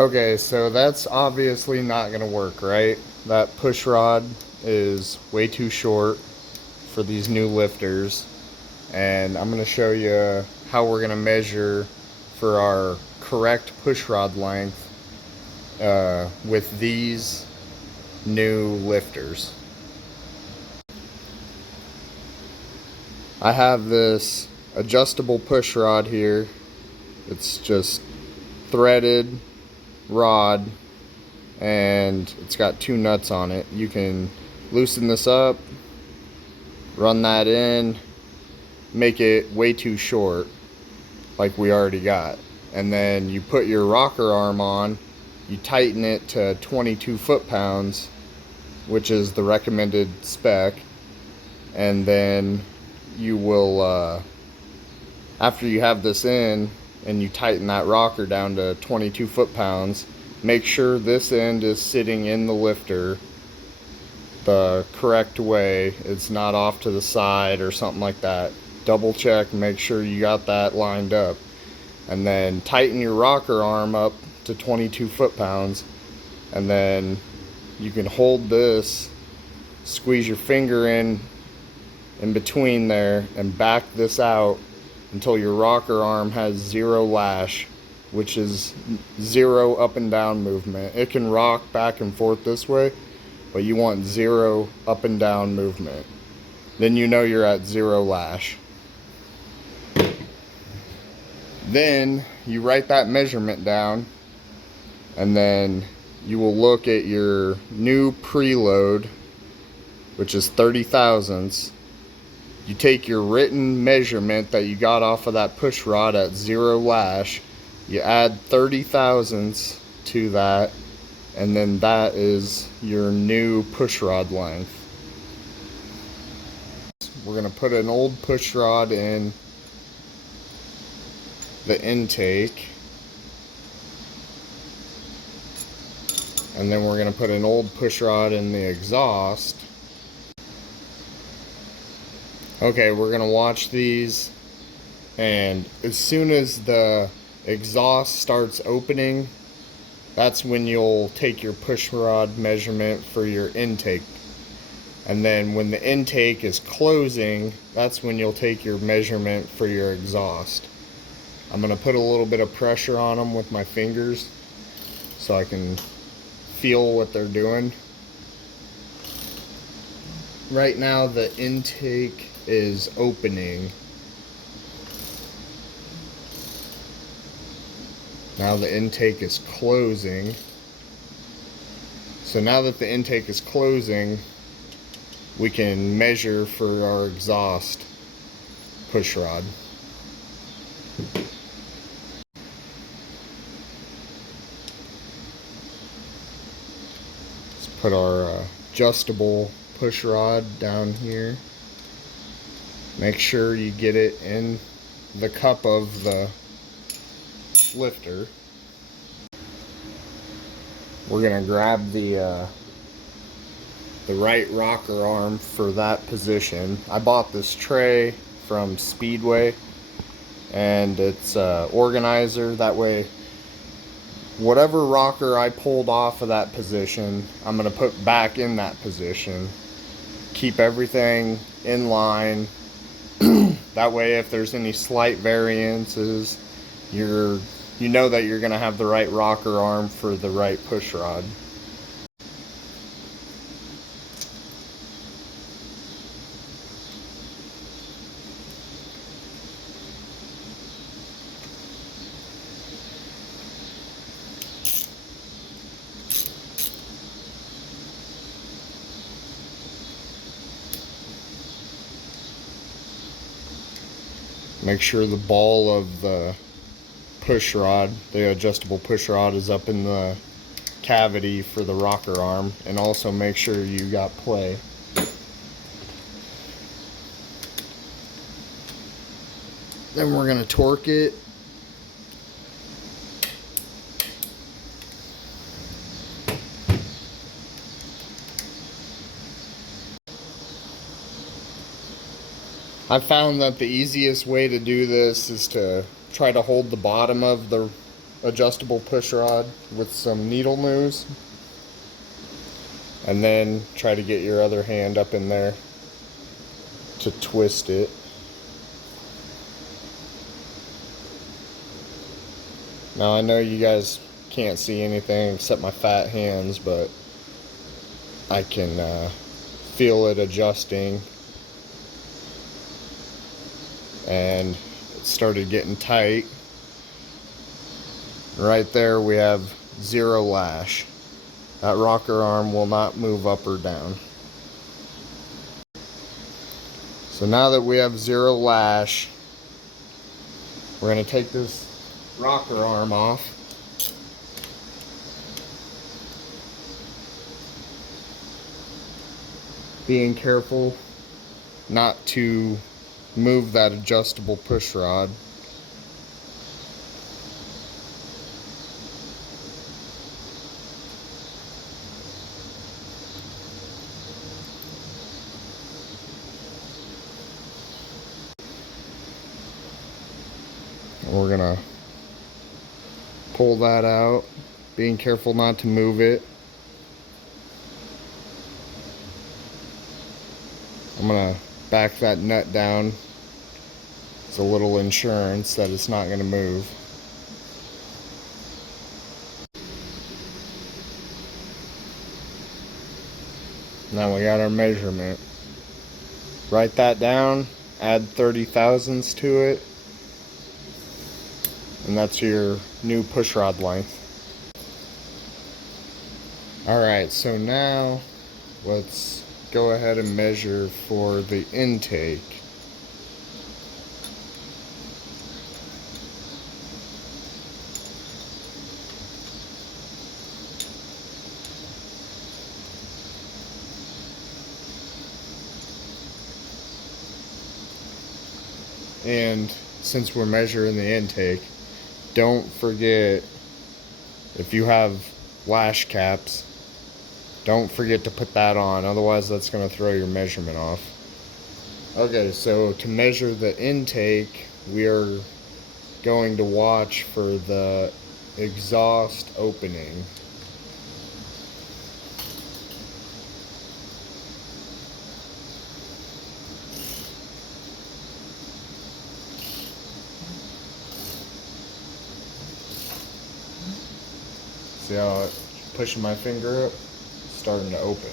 Okay, so that's obviously not gonna work, right? That push rod is way too short for these new lifters, and I'm gonna show you how we're gonna measure for our correct push rod length with these new lifters. I have this adjustable push rod here. It's just threaded rod and it's got two nuts on it. You can loosen this up, run that in, make it way too short like we already got, and then you put your rocker arm on, you tighten it to 22 foot-pounds, which is the recommended spec, and then you will after you have this in and you tighten that rocker down to 22 foot-pounds, make sure this end is sitting in the lifter the correct way. It's not off to the side or something like that. Double check, make sure you got that lined up, and then tighten your rocker arm up to 22 foot-pounds, and then you can hold this, squeeze your finger in between there and back this out until your rocker arm has zero lash, which is zero up and down movement. It can rock back and forth this way, but you want zero up and down movement. Then you know you're at zero lash. Then you write that measurement down, and then you will look at your new preload, which is 30 thousandths. You take your written measurement that you got off of that push rod at zero lash, you add 30 thousandths to that, and then that is your new push rod length. We're going to put an old push rod in the intake, and then we're going to put an old push rod in the exhaust. Okay, we're going to watch these, and as soon as the exhaust starts opening, that's when you'll take your push rod measurement for your intake. And then when the intake is closing, that's when you'll take your measurement for your exhaust. I'm going to put a little bit of pressure on them with my fingers so I can feel what they're doing. Right now the intake is opening. Now the intake is closing. So now that the intake is closing, we can measure for our exhaust push rod. Let's put our adjustable push rod down here. Make sure you get it in the cup of the lifter. We're gonna grab the right rocker arm for that position. I bought this tray from Speedway, and it's organizer. That way, whatever rocker I pulled off of that position, I'm gonna put back in that position. Keep everything in line. That way, if there's any slight variances, you know that you're going to have the right rocker arm for the right push rod. Make sure the ball of the push rod, the adjustable push rod, is up in the cavity for the rocker arm, and also make sure you got play. Then we're going to torque it. I found that the easiest way to do this is to try to hold the bottom of the adjustable push rod with some needle noose, and then try to get your other hand up in there to twist it. Now I know you guys can't see anything except my fat hands, but I can feel it adjusting, and it started getting tight. Right there we have 0 lash. That rocker arm will not move up or down. So now that we have 0 lash, we're going to take this rocker arm off. Being careful not to move that adjustable push rod. We're gonna pull that out, being careful not to move it. I'm gonna back that nut down. It's a little insurance that it's not gonna move. Now we got our measurement. Write that down, add 30 thousandths to it, and that's your new push rod length. Alright, so now let's go ahead and measure for the intake. And since we're measuring the intake, don't forget, if you have lash caps, don't forget to put that on, otherwise that's going to throw your measurement off. Okay, so to measure the intake, we are going to watch for the exhaust opening. See how it's pushing my finger up? Starting to open.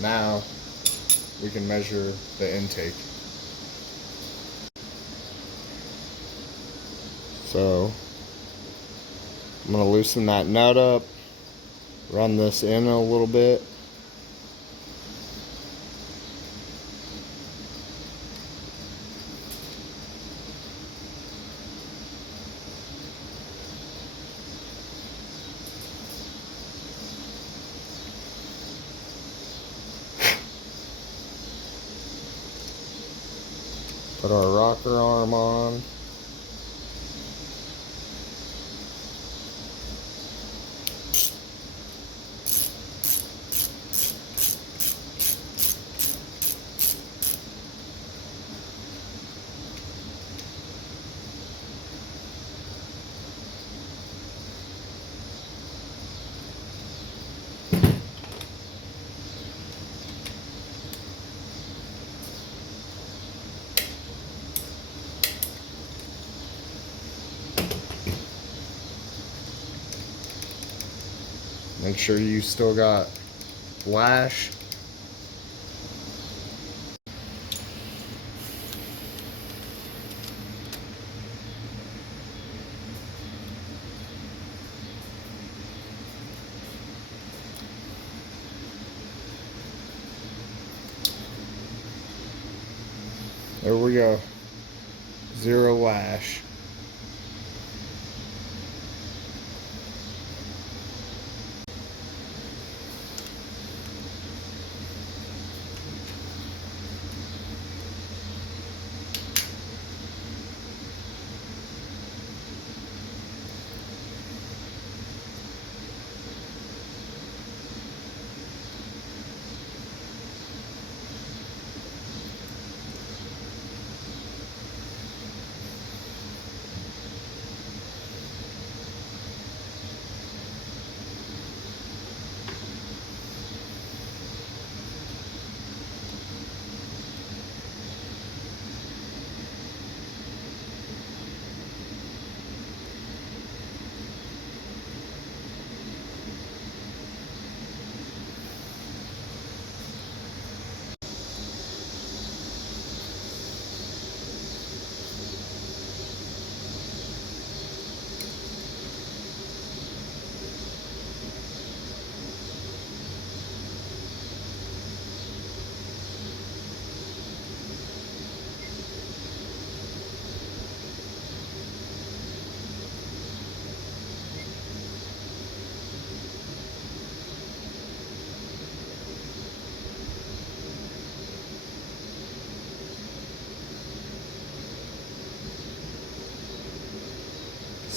Now we can measure the intake. So I'm going to loosen that nut up, run this in a little bit. Put our rocker arm on. Make sure you still got lash. There we go. 0 lash.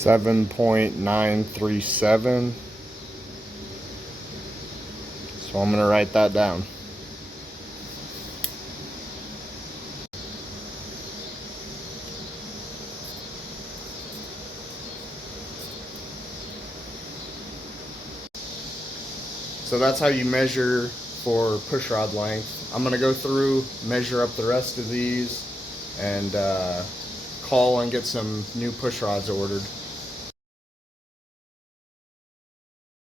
7.937. So I'm going to write that down. So that's how you measure for push rod length. I'm going to go through, measure up the rest of these, and call and get some new push rods ordered.